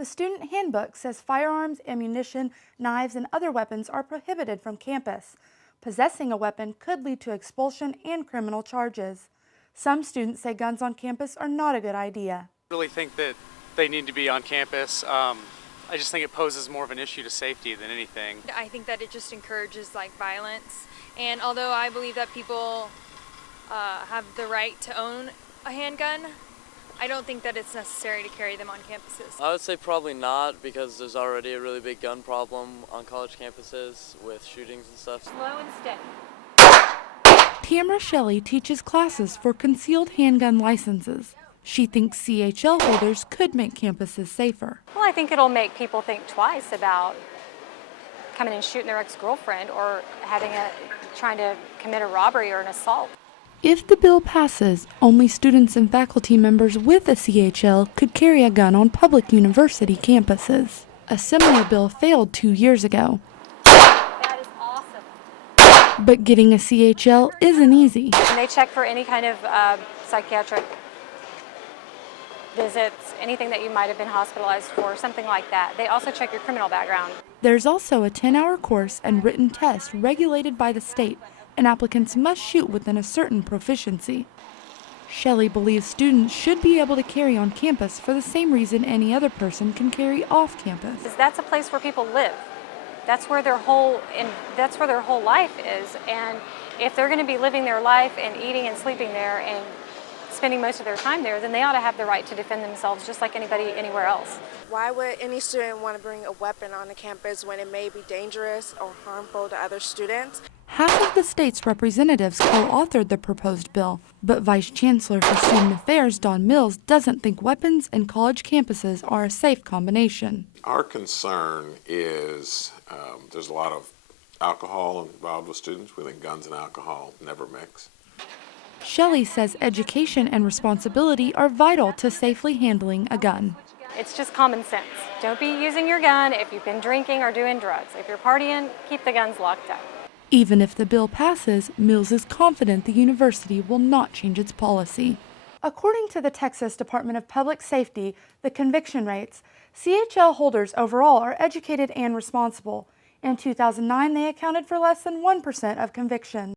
The student handbook says firearms, ammunition, knives, and other weapons are prohibited from campus. Possessing a weapon could lead to expulsion and criminal charges. Some students say guns on campus are not a good idea. I really think that they need to be on campus. I just think it poses more of an issue to safety than anything. I think that it just encourages violence, and although I believe that people have the right to own a handgun, I don't think that it's necessary to carry them on campuses. I would say probably not, because there's already a really big gun problem on college campuses with shootings and stuff. Slow and steady. Tamara Shelley teaches classes for concealed handgun licenses. She thinks CHL holders could make campuses safer. Well, I think it'll make people think twice about coming and shooting their ex-girlfriend or trying to commit a robbery or an assault. If the bill passes, only students and faculty members with a CHL could carry a gun on public university campuses. A similar bill failed 2 years ago. That is awesome. But getting a CHL isn't easy. And they check for any kind of psychiatric visits, anything that you might have been hospitalized for, something like that. They also check your criminal background. There's also a 10-hour course and written test regulated by the state, and applicants must shoot within a certain proficiency. Shelley believes students should be able to carry on campus for the same reason any other person can carry off campus. That's a place where people live. That's where their whole life is. And if they're going to be living their life and eating and sleeping there and spending most of their time there, then they ought to have the right to defend themselves just like anybody anywhere else. Why would any student want to bring a weapon on the campus when it may be dangerous or harmful to other students? Half of the state's representatives co-authored the proposed bill, but Vice Chancellor for Student Affairs Don Mills doesn't think weapons and college campuses are a safe combination. Our concern is there's a lot of alcohol involved with students. We think guns and alcohol never mix. Shelley says education and responsibility are vital to safely handling a gun. It's just common sense. Don't be using your gun if you've been drinking or doing drugs. If you're partying, keep the guns locked up. Even if the bill passes, Mills is confident the university will not change its policy. According to the Texas Department of Public Safety, the conviction rates, CHL holders overall are educated and responsible. In 2009, they accounted for less than 1% of convictions.